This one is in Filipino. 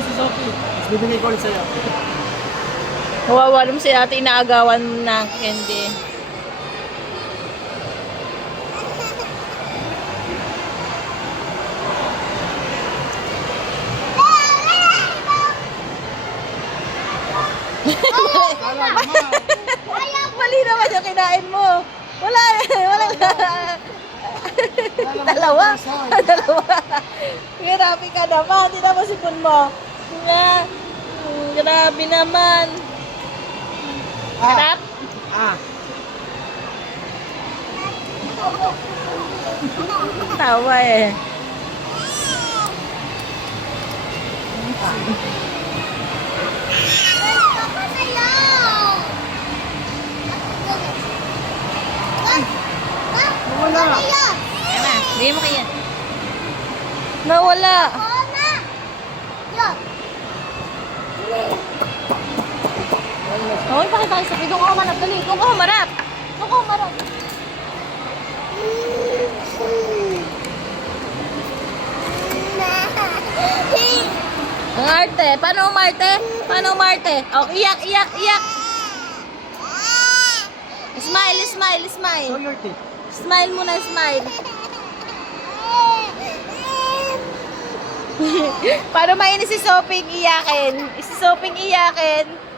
na si Sophie. Tapos bibigay ko ulit sa'yo. Kawawa naman si ate, inaagawan ng candy. Kala naman. Mali naman yung kinain mo. Wala eh, wala. Dalawa. Dalawa. Grabe ka naman. Hindi naman sipon mo. Nga. Grabe naman. Harap. Ah. Tawa eh. Wala. Ayan na. Bigyan mo kaya. Nawala. Hoy, pakita kayo sa doon ka humarap. Dali, doon ka humarap. Doon ka humarap. Ang arte. Paano umarte? Paano umarte? Oh, iyak, iyak, iyak. Smile, smile, smile. Show your teeth. Smile muna, smile. Paano mainis si Soping iyakin? Si Soping iyakin.